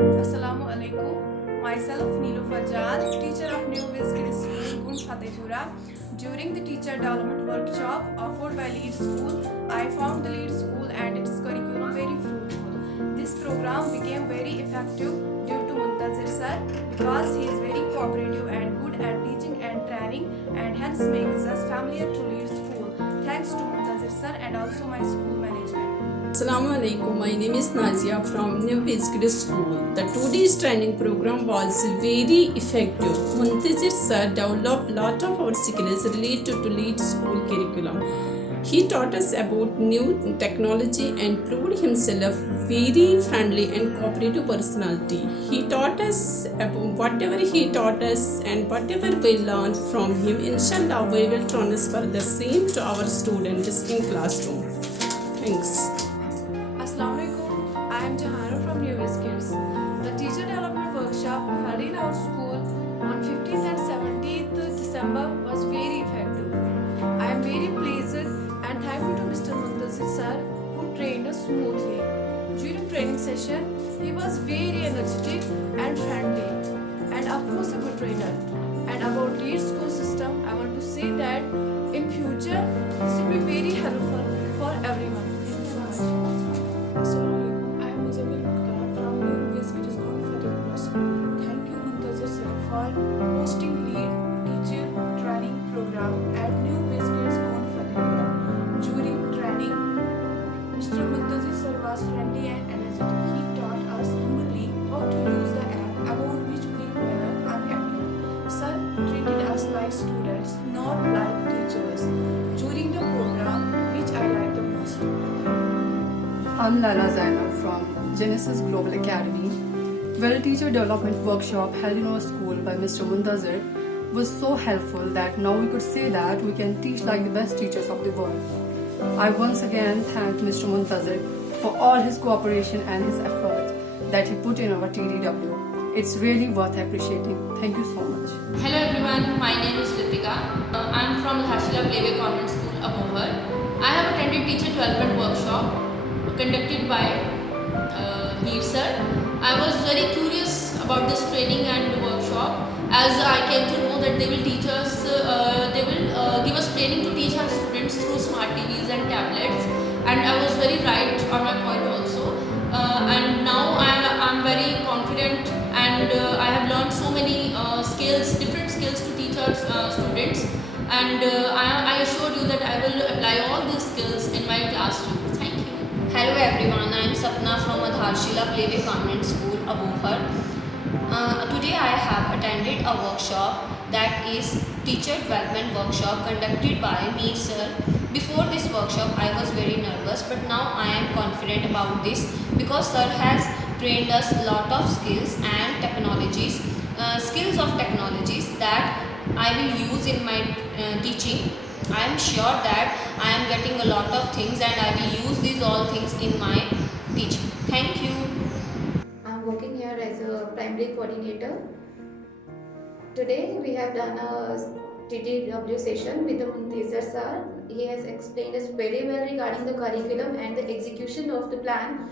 Assalamu alaikum. Myself Neelofer Jan, teacher of New Wizkid School, Gund Fatehpura. During the teacher development workshop offered by Lead School, I found the Lead School and its curriculum very fruitful. This program became very effective due to Muntazir sir because he is very cooperative and good at teaching and training and hence makes us familiar to Lead School. Thanks to Muntazir sir and also my school management. Assalamu alaikum. My name is Nazia from New Wizkid School. The 2 days training program was very effective. Muntazir sir developed lot of our skills related to lead school curriculum. He taught us about new technology and proved himself very friendly and cooperative personality. He taught us about whatever he taught us and whatever we learned from him. Inshallah, we will transfer the same to our students in classroom. Thanks. Assalamualaikum. I am Jahara from New Kids. The teacher development workshop held in our school on 15th and 17th December was very effective. I am very pleased and thankful to Mr. Muntazir sir who trained us smoothly. During training session, he was very energetic and friendly and of course a good trainer. And about lead school system, I want to say that in future this will be very helpful for everyone. Thank you so much. Assalamualaikum. I am Muzammil Mukhtar from New Wizkid School, Fatehpura School. Thank you, Muntazir sir, for hosting lead teacher training program at New Wizkid School, Fatehpura. During training, Mr. Muntazir sir was friendly and energetic. He taught us humbly how to use the app about which we were unhappy. Sir treated us like students, not like teachers. During the program, which I liked the most. I'm Lala Zainab from Genesis Global Academy. Well, teacher development workshop held in our school by Mr. Muntazir was so helpful that now we could say that we can teach like the best teachers of the world. I once again thank Mr. Muntazir for all his cooperation and his efforts that he put in our TDW. It's really worth appreciating. Thank you so much. Hello everyone, my name is Ritika. I am from Dhashila Playway Convent School, Abohar. I have attended teacher development workshop conducted by Veer sir. I was very curious about this training and workshop as I came to know that they will teach us, give us training to teach our students through smart TVs and tablets, and I was very right on my point also. And now I am very confident and I have learned so many skills, different skills to teach our students, and I assure you that I will apply all these skills in my classroom. Thank you. Hello everyone, I am Sapna from Adharshila Playway Convent School, Abohar. Today I have attended a workshop that is teacher development workshop conducted by Meer sir. Before this workshop I was very nervous, but now I am confident about this because sir has trained us a lot of skills and technologies, skills of technologies that I will use in my teaching. I am sure that I am getting a lot of things and I will use these all things in my teaching. Thank you. I'm working here as a primary coordinator. Today we have done a TDW session with the Muntazir sir. He has explained us very well regarding the curriculum and the execution of the plan.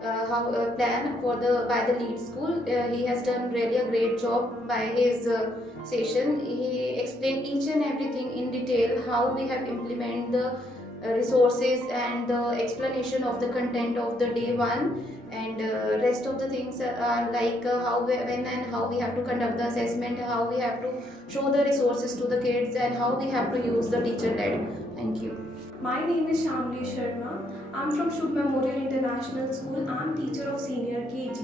Plan for by the lead school. He has done really a great job by his session. He explained each and everything in detail, how we have implemented the resources and the explanation of the content of the day one, and rest of the things are like when and how we have to conduct the assessment, how we have to show the resources to the kids, and how we have to use the teacher led. Thank you. My name is Shamli Sharma. I'm from Shubh Memorial International School. I'm teacher of senior KG.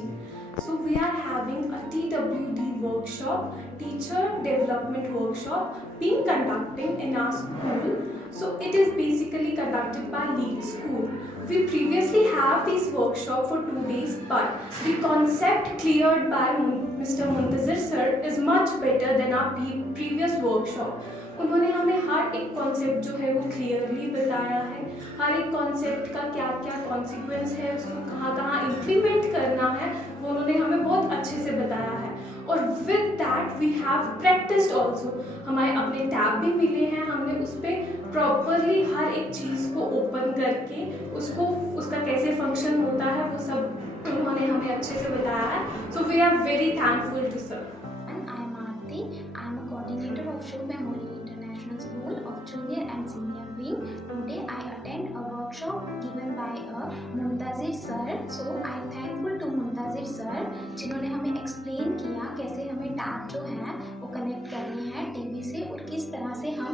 So we are having a TWD workshop, teacher development workshop, being conducted in our school. So it is basically conducted by Lead School. We previously have this workshop for 2 days, but the concept cleared by Mr. Muntazir sir is much better than our previous workshop. उन्होंने हमें हर एक concept जो है वो clearly बताया है, हर एक concept का क्या क्या कॉन्सिक्वेंस है, उसको कहाँ कहाँ इम्प्लीमेंट करना है, वो उन्होंने हमें बहुत अच्छे से बताया है. और with that we have practised also. हमारे अपने टैब भी मिले हैं, हमने उस पर प्रॉपरली हर एक चीज़ को ओपन करके उसका कैसे फंक्शन होता है वो सब उन्होंने हमें अच्छे से बताया है. So we are very thankful to sir. And I'm Aarti. I'm a coordinator of Shubh Memorial International School of Junior and Senior Wing. Today I attend a workshop given by a Muntazir sir. So I'm thankful to Muntazir sir जिन्होंने हमें explain किया कैसे हमें tab जो है वो connect करनी है टीवी से और किस तरह से हम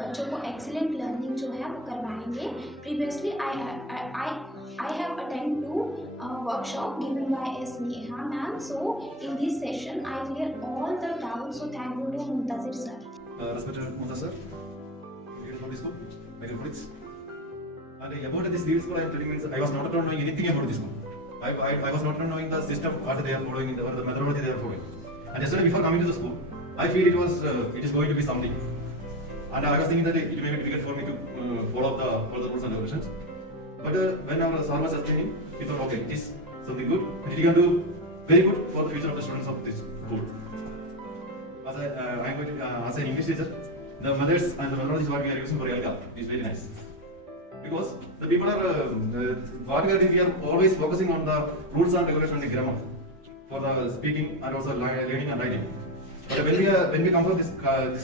बच्चों को एक्सीलेंट लर्निंग जो है वो करवाएंगे. Previously I have attended to a workshop given by S. Neha ma'am. So in this session I clear all the doubts. So thankful to Muntazir sir. Respected Muntazir sir, beautiful this school, very good. And about this lead school, I am telling means I was not at all knowing anything about this school. I was not knowing the system, what they are following, or the methodology they are following. And yesterday before coming to the school, I feel it is going to be something. And I was thinking that it may be difficult for me to follow up all the rules and regulations. But when our sir was explaining, we thought, okay, it is something good, and it can do very good for the future of the students of this school. As I am going to, as an English teacher, the methods and the methodologies what we are using for ELCA is very nice. Because the people are, what we are doing, we are always focusing on the rules and regulations and the grammar for the speaking and also reading and writing. But when we come for this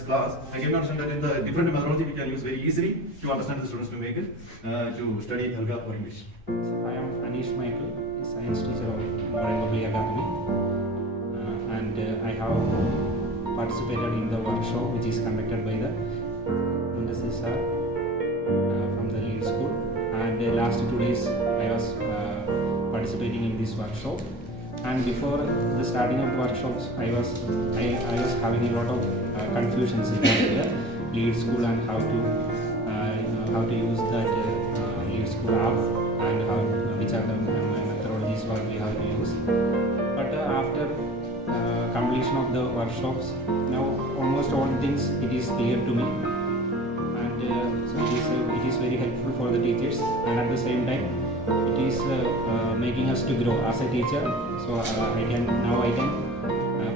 class, I came to understand that in the different methodology we can use very easily to understand the students to make it, to study ELCA or English. I am Anish Michael, a science teacher of Modern Public Academy, and I have participated in the workshop which is conducted by the Muntazir sir from the Lead School, and last 2 days I was participating in this workshop. And before the starting of workshops, I was having a lot of confusions in the Lead School and how to use that Lead School app and which are the methodologies what we have to use. But after completion of the workshops, now almost all things it is clear to me, and so it is very helpful for the teachers, and at the same time it is making us to grow as a teacher. So I can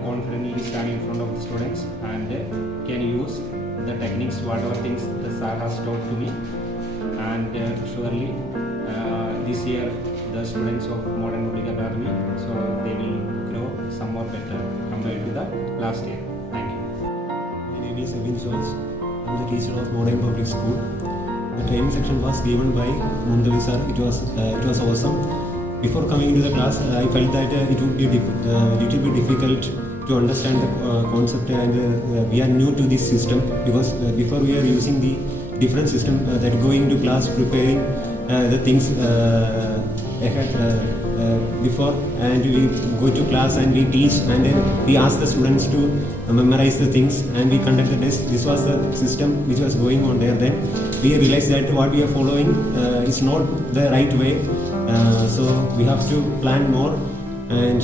confidently stand in front of the students and can use the techniques, whatever things the sir has taught to me, and surely this year the students of Modern Public Academy, so they will grow some more better compared to the last year. Thank you. My name is Evin George. I am the teacher of Modern Public School. The training section was given by Muntazir sir. It was awesome. Before coming into the class, I felt that it would be little bit difficult to understand the concept, and we are new to this system because before we are using the different system that going to class preparing the things before, and we go to class and we teach, and we ask the students to memorize the things, and we conduct the test. This was the system which was going on there. Then we realized that what we are following is not the right way, so we have to plan more. And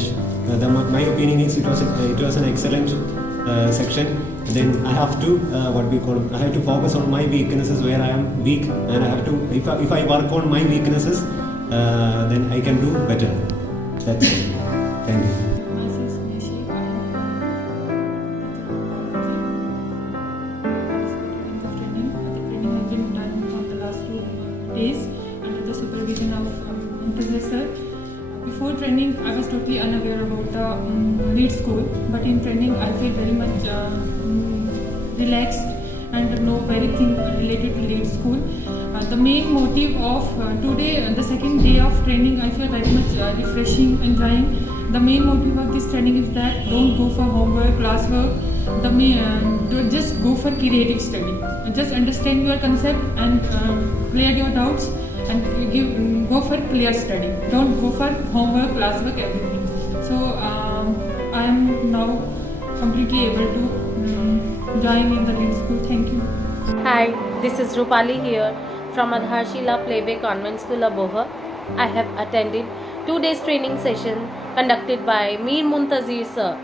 my opinion is it was an excellent section. Then I have to I have to focus on my weaknesses where I am weak, and I have to if I work on my weaknesses, then I can do better. That's it. Thank you. Under the supervision of Muntazir sir. Before training, I was totally unaware about the Lead School, but in training, I feel very much relaxed and know everything related to Lead School. The main motive of today, the second day of training, I feel very much refreshing, enjoying. The main motive of this training is that don't go for homework, classwork. Just go for creative study. Just understand your concept and clear your doubts, and go for clear study. Don't go for homework, classwork, everything. So I am now completely able to join in the Lead School. Thank you. Hi, this is Rupali here from Adharshila Playway Convent School, Abohar. I have attended 2 days training session conducted by Mir Muntazir sir,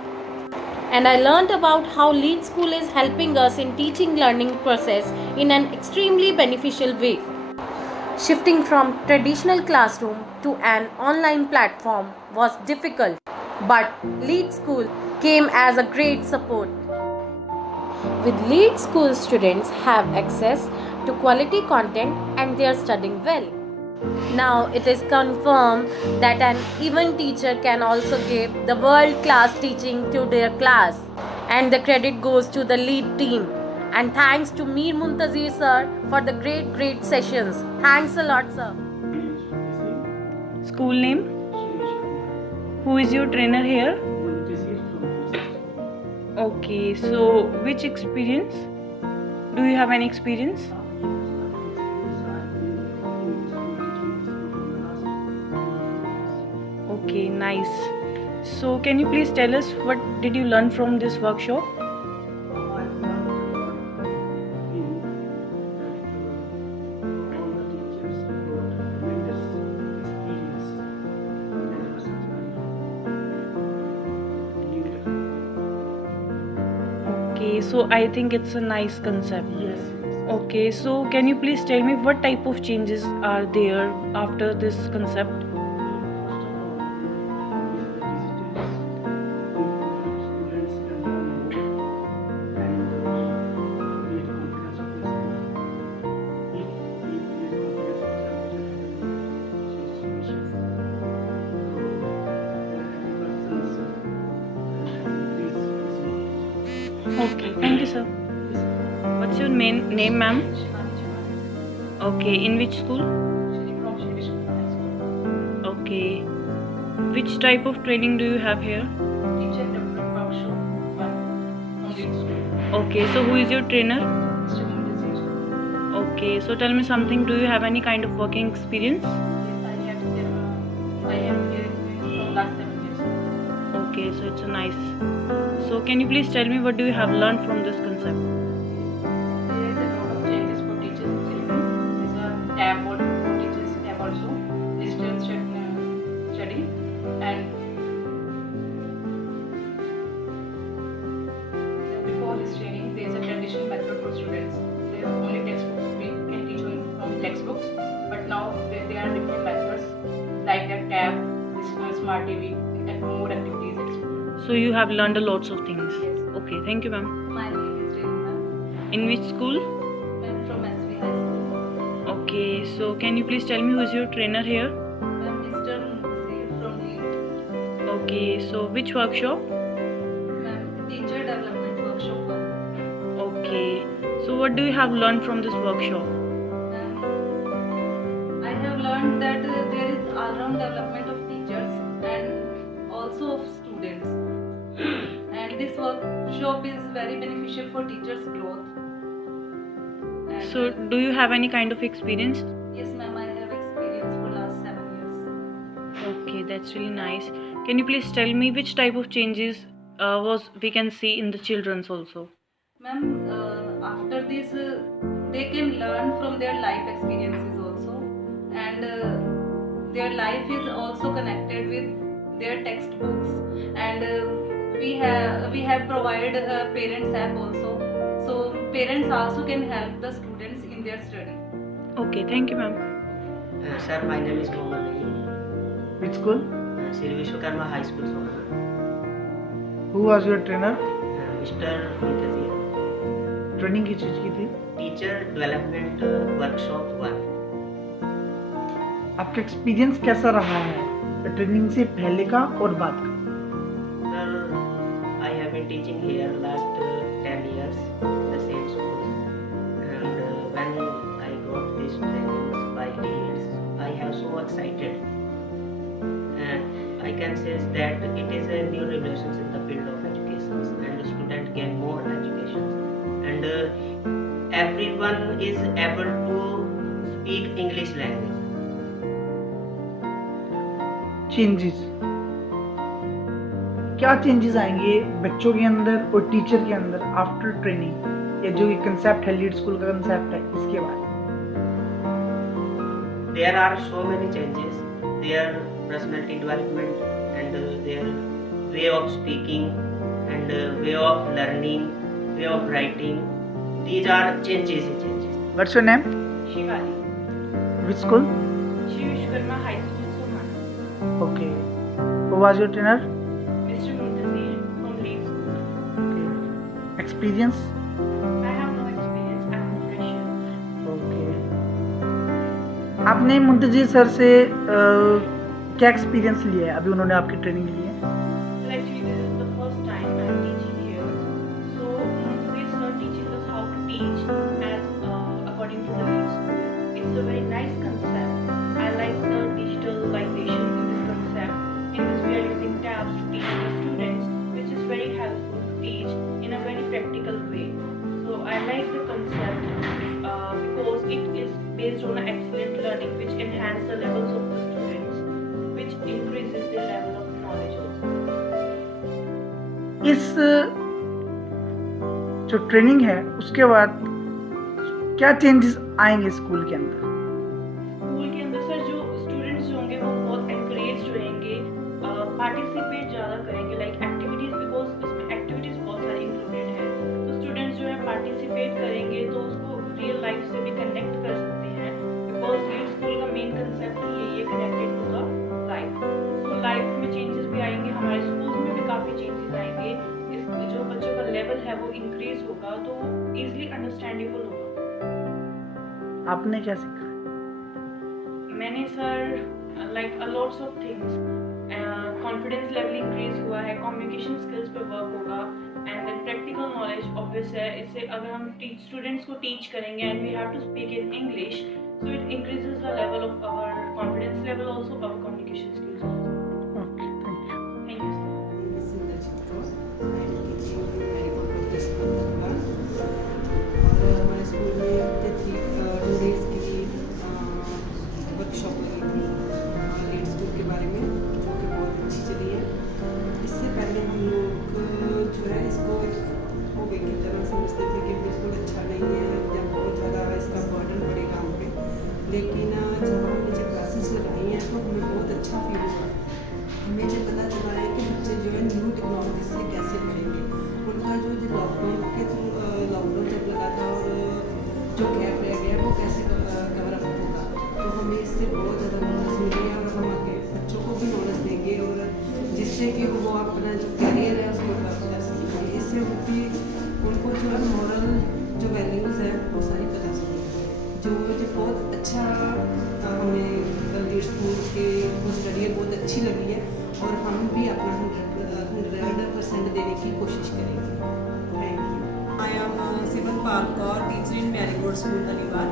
and I learnt about how Lead School is helping us in teaching learning process in an extremely beneficial way. Shifting from traditional classroom to an online platform was difficult, but Lead School came as a great support. With Lead School, students have access to quality content and they are studying well. Now it is confirmed that an even teacher can also give the world-class teaching to their class, and the credit goes to the lead team. And thanks to Mir Muntazir sir for the great sessions. Thanks a lot, sir. School name? Who is your trainer here? Okay, so which experience? Do you have any experience? Okay, nice. So can you please tell us what did you learn from this workshop? Okay, so I think it's a nice concept. Yes. Okay, so can you please tell me what type of changes are there after this concept? Okay, thank you, sir. What's your name, ma'am? Okay, in which school? Okay. Which type of training do you have here? Teacher development workshop 1. Okay, so who is your trainer? Mr. Muntazir. Okay, so tell me something. Do you have any kind of working experience? Yes, I am here from last 7 years. Okay, so it's a nice. So can you please tell me what do you have learned from this concept? There is a lot of changes for teachers and children. There is a tab board for teachers, tab also, distance study, and before this training, there is a traditional method for students. There are only textbooks. We can teach only from textbooks, but now there are different methods like a tab, this smart TV, and more activities. So you have learned a lots of things. Yes. Okay, thank you, ma'am. My name is Renu. In which school? I'm from SV High School. Okay, so can you please tell me who is your trainer here? I'm Mr. Muntazir from Lead. Okay, so which workshop? Ma'am, Teacher Development Workshop 1. Okay, so what do you have learned from this workshop? I have learned that there is all-round development of teachers and also of students. And this workshop is very beneficial for teachers' growth. And So do you have any kind of experience? yes, ma'am, I have experience for last 7 years. Okay, that's really nice. Can you please tell me which type of changes we can see in the children's also? Ma'am, after this, they can learn from their life experiences also, and their life is also connected with their textbooks, and we have provided a parents app also, so parents also can help the students in their study. Okay, thank you, ma'am. Sir, my name is Mohammed Ali. Which school? Sri Vishwakarma High School, Sohana. Who was your trainer? Mr. Muntazir. Training किस चीज़ की थी? Teacher development workshop 1. आपका experience कैसा रहा है training से पहले का और बाद का? Sir, I have been teaching here last 10 years in the same schools, and when I got these trainings by aides, I have so excited, and I can say that it is a new revolution in the field of education, and the student get more education, and everyone is able to speak English language. Changes क्या changes आएंगे बच्चों के अंदर और teacher के अंदर after training? ये जो ये कंसेप्ट है लीड स्कूल का कंसेप्ट है इसके बाद There are so many changes. Their personality development and their way of speaking and way of learning, way of writing. These are changes. What's your name? Shivali. Which school? Shri Vishwakarma High School, Sohana. Okay. Who was your trainer? Mr. Muntazir from Lead School. Okay. Experience? I have no experience. I am a fresher. Okay. आपने मुंतजिर sir से क्या experience लिया है, अभी उन्होंने आपकी training ली है? Actually, this is the first time I'm teaching here. So, Muntazir sir teaches us how to teach as according to the lead school. It's a very nice concept. I like the digitalization in this concept. In this, we are using tabs to teach the students, which is very helpful to teach in a very practical way. So, I like the concept because it is based on an excellent learning, which enhances the levels of the students, which increases their level of knowledge also. इस जो training है उसके बाद क्या changes आएंगे school के अंदर? School के अंदर सर जो स्टूडेंट्स जो होंगे वो बहुत एनकरेज रहेंगे, पार्टिसिपेट ज़्यादा करेंगे लाइक एक्टिविटीज़, बिकॉज इसमें एक्टिविटीज़ बहुत सारी इंक्लूडेड है। तो स्टूडेंट्स जो है पार्टिसिपेट करेंगे तो उसको रियल लाइफ से भी कनेक्ट कर सकते हैं, बिकॉज लीड स्कूल का मेन कंसेप्ट ये कनेक्टेड टू द लाइफ। तो लाइफ में चेंजेस भी आएंगे, हमारे स्कूल्स में भी काफ़ी चेंजेस आएंगे। इस जो बच्चों का लेवल है वो इंक्रीज होगा तो ईजिली अंडरस्टैंडेबल होगा। आपने क्या सीखा? मैंने sir like a lots of things, confidence level increase हुआ है, कम्युनिकेशन स्किल्स पे वर्क होगा, and then practical knowledge obvious है। इससे अगर हम स्टूडेंट्स को टीच करेंगे and we have to speak in English, so it increases the level of our confidence level, also our communication skills also. Thank you हमारे school में 2 days के लिए वर्कशॉप लगी थी लीड स्कूल के बारे में, जो कि बहुत अच्छी चली है। इससे पहले हम लोग जो है इसको एक हॉबी की तरह समझते थे कि बिल्कुल अच्छा नहीं है या बहुत ज़्यादा इसका बर्डन पड़ेगा हम पे, लेकिन जब हमने जब क्लासेस लगाई हैं तो हमें बहुत अच्छा फील हुआ। हमें जब पता चला है कि बच्चे जो है न्यू टेक्नोलॉजी से कैसे पढ़ेंगे, उनका जो लॉकडाउन के थ्रू लॉकडाउन जब लगा था और जो गैप रह गया वो कैसे कवर अप होगा, तो हमें इससे बहुत ज़्यादा नॉलेज मिली है और हम आगे बच्चों को भी नॉलेज देंगे और जिससे कि वो अपना जो करियर है उसको डेवलप कर सकेंगे। इससे उनको जो है मॉरल जो वैल्यूज़ है वो सारी पता चलेगी। जो बहुत अच्छा हमें लीड स्कूल के वो स्टडी है बहुत अच्छी लगी है और हम भी अपना 100% देने की कोशिश करेंगे। Thank you. I am Simarpal Kaur, teacher in Marigold school ਧੰਨਵਾਦ।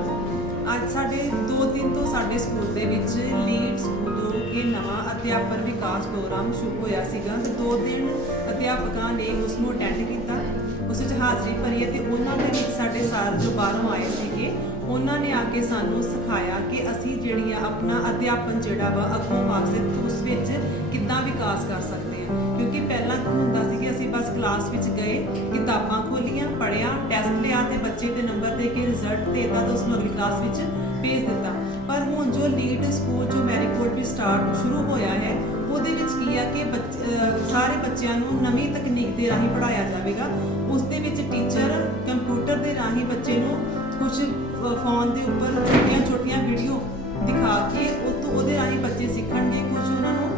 ਅੱਜ ਸਾਡੇ 2 ਦਿਨ ਤੋਂ ਸਾਡੇ ਸਕੂਲ ਦੇ ਵਿੱਚ ਲੀਡ ਸਕੂਲ ਜੋ ਕਿ ਨਵਾਂ ਅਧਿਆਪਨ ਵਿਕਾਸ ਪ੍ਰੋਗਰਾਮ ਸ਼ੁਰੂ ਹੋਇਆ ਸੀਗਾ ਤੇ 2 ਦਿਨ ਅਧਿਆਪਕਾਂ ਨੇ ਉਸ ਨੂੰ ਅਟੈਂਡ ਕੀਤਾ, ਉਸ ਵਿੱਚ ਹਾਜ਼ਰੀ ਭਰੀ ਹੈ ਤੇ ਉਹਨਾਂ ਦੇ ਵਿੱਚ ਸਾਡੇ ਸਰ ਜੋ ਬਾਹਰੋਂ ਆਏ ਸੀਗੇ ਉਹਨਾਂ ਨੇ ਆ ਕੇ ਸਾਨੂੰ ਸਿਖਾਇਆ ਕਿ ਅਸੀਂ ਜਿਹੜੀਆਂ ਆਪਣਾ ਅਧਿਆਪਨ ਜਿਹੜਾ ਵਾ ਅੱਗੋਂ ਮਕਸਦ ਉਸ ਵਿੱਚ ਕਿੱਦਾਂ ਵਿਕਾਸ ਕਰ ਸਕਦੇ ਹਾਂ। ਕਿਉਂਕਿ ਪਹਿਲਾਂ ਕੀ ਹੁੰਦਾ ਸੀ ਕਿ ਅਸੀਂ ਬਸ ਕਲਾਸ ਵਿੱਚ ਗਏ, ਕਿਤਾਬਾਂ ਖੋਲੀਆਂ, ਪੜ੍ਹਿਆ, ਟੈਸਟ ਲਿਆ ਤੇ ਬੱਚੇ ਦੇ ਨੰਬਰ ਦੇ ਕੇ ਰਿਜ਼ਲਟ ਦੇਤਾ ਤਾਂ ਉਸਨੂੰ ਅਗਲੀ ਕਲਾਸ ਵਿੱਚ ਭੇਜ ਦਿੱਤਾ। ਪਰ ਹੁਣ ਜੋ ਲੀਡ ਸਕੂਲ ਜੋ ਮੈਰੀਗੋਲਡ ਵੀ ਸ਼ੁਰੂ ਹੋਇਆ ਹੈ ਉਹਦੇ ਵਿੱਚ ਕੀ ਆ ਕਿ ਸਾਰੇ ਬੱਚਿਆਂ ਨੂੰ ਨਵੀਂ ਤਕਨੀਕ ਦੇ ਰਾਹੀਂ ਪੜ੍ਹਾਇਆ ਜਾਵੇਗਾ। ਉਸ ਦੇ ਵਿੱਚ ਟੀਚਰ ਕੰਪਿਊਟਰ ਦੇ ਰਾਹੀਂ ਬੱਚੇ ਨੂੰ ਕੁਝ ਫੋਨ ਦੇ ਉੱਪਰ ਛੋਟੀਆਂ ਵੀਡੀਓ ਦਿਖਾ ਕੇ ਉਹਦੇ ਰਾਹੀਂ ਬੱਚੇ ਸਿੱਖਣਗੇ। ਕੁਝ ਉਹਨਾਂ ਨੂੰ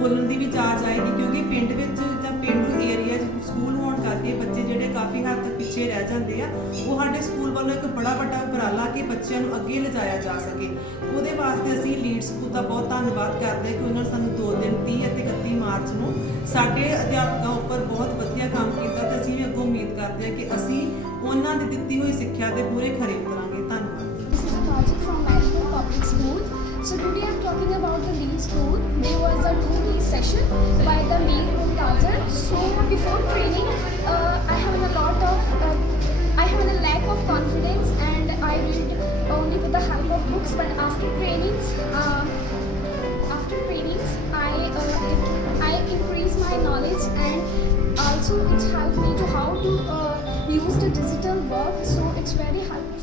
ਬੋਲਣ ਦੀ ਵੀ ਜਾਚ ਆਏਗੀ ਕਿਉਂਕਿ ਪਿੰਡ ਵਿੱਚ ਜਾਂ ਪੇਂਡੂ ਏਰੀਆ 'ਚ ਸਕੂਲ ਹੋਣ ਕਰਕੇ ਬੱਚੇ ਜਿਹੜੇ ਕਾਫੀ ਹੱਦ ਤੱਕ ਪਿੱਛੇ ਰਹਿ ਜਾਂਦੇ ਆ, ਉਹ ਸਾਡੇ ਸਕੂਲ ਵੱਲੋਂ ਇੱਕ ਬੜਾ ਵੱਡਾ ਉਪਰਾਲਾ ਕਿ ਬੱਚਿਆਂ ਨੂੰ ਅੱਗੇ ਲਿਜਾਇਆ ਜਾ ਸਕੇ। ਉਹਦੇ ਵਾਸਤੇ ਅਸੀਂ ਲੀਡ ਸਕੂਲ ਦਾ ਬਹੁਤ ਧੰਨਵਾਦ ਕਰਦੇ ਹਾਂ ਕਿ ਉਹਨਾਂ ਨੇ ਸਾਨੂੰ 2 ਦਿਨ 30 ਅਤੇ 31 ਮਾਰਚ ਨੂੰ ਸਾਡੇ ਅਧਿਆਪਕਾਂ ਉੱਪਰ ਬਹੁਤ ਵਧੀਆ ਕੰਮ ਕੀਤਾ ਤੇ ਅਸੀਂ ਵੀ ਅੱਗੋਂ ਉਮੀਦ ਕਰਦੇ ਹਾਂ ਕਿ ਅਸੀਂ ਉਹਨਾਂ ਦੀ ਦਿੱਤੀ ਹੋਈ ਸਿੱਖਿਆ ਦੇ ਪੂਰੇ ਖਰੇ ਉਤਰਾਂਗੇ। ਧੰਨਵਾਦ। So today I'm talking about the lead school. There was a 2-day session by the Mir Muntazir. So before training, I have a lack of confidence and I read only with the help of books. But after trainings, I increase my knowledge and also it helped me to how to use the digital work. So it's very helpful.